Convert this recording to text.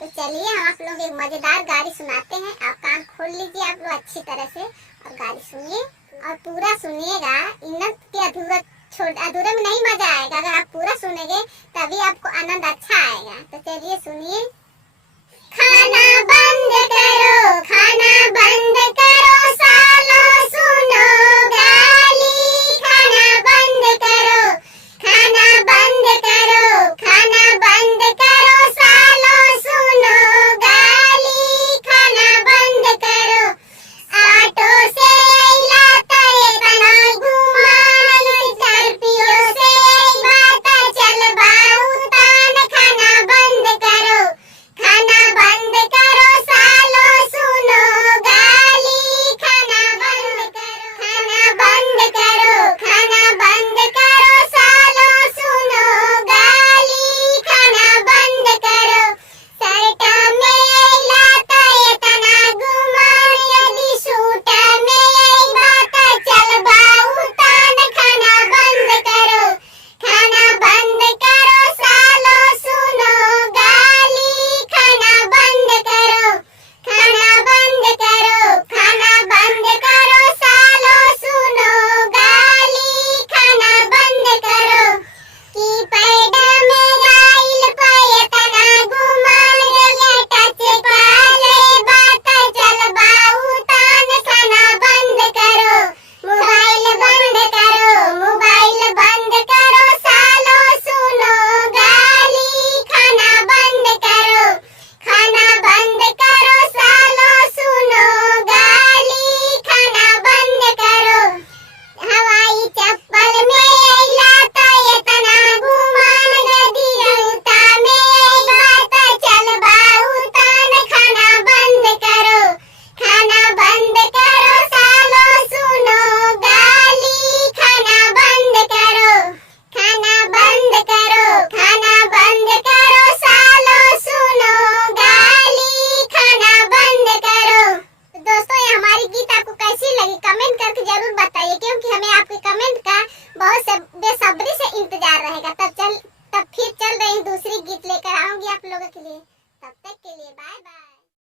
तो चलिए हम आप लोग एक मजेदार गाड़ी सुनाते हैं। आप कान खोल लीजिए आप लोग अच्छी तरह से और गाड़ी सुनिए और पूरा सुनिएगा। इन्नत के अधूरे में नहीं मजा आएगा। अगर आप पूरा सुनेंगे तभी आपको आनंद अच्छा आएगा। तो चलिए सुनिए। खाना बंद करो, खाना बंद करो, सालों सुनो गाली। खाना बंद करो, खाना बंद करो, खाना बंद करो, सालों सुनो गाली। खाना बंद करो, ऑटो से लाता ये तना घुमान, स्कॉर्पियो से बाता चल बाऊ तान। खाना बंद करो, खाना बंद करो, सालों सुनो गाली। खाना बंद करो, खाना बंद करो, खाना बंद करो, सालों सुनो गाली। खाना बंद करो, शर्ट में लाता ये तना गुमान, यदि सूट में बाता चल बाऊ तान। खाना बंद करो, खाना बंद करो, सालों सुनो गाली। खाना बंद करो, खाना बंद करो, खाना बंद करो, सालों सुनो गाली। खाना बंद करो, की पैड में गाइल पाए तना गुमान, ये टच पाले बाता चल बाऊ तान। खाना बंद करो, मोबाइल बंद करो, मोबाइल बंद करो, सालों सुनो गाली। खाना बंद करो, खाना बंद करो, सालों सुनो गाली। खाना बंद करो, हवाई चप्पल में लाता ये तना गुमान, गदी जूता में बाता चल बाऊ तान। खाना बंद करो, खाना बंद करो, सालों सुनो गाली। खाना बंद करो, खाना बंद करो, खाना बंद करो, सालों सुनो गाली। खाना बंद करो। तो दोस्तों ये हमारी गीत आपको कैसी लगी कमेंट करके जरूर बताइए, क्योंकि हमें आपके कमेंट का बहुत बेसब्री से इंतजार रहेगा। तब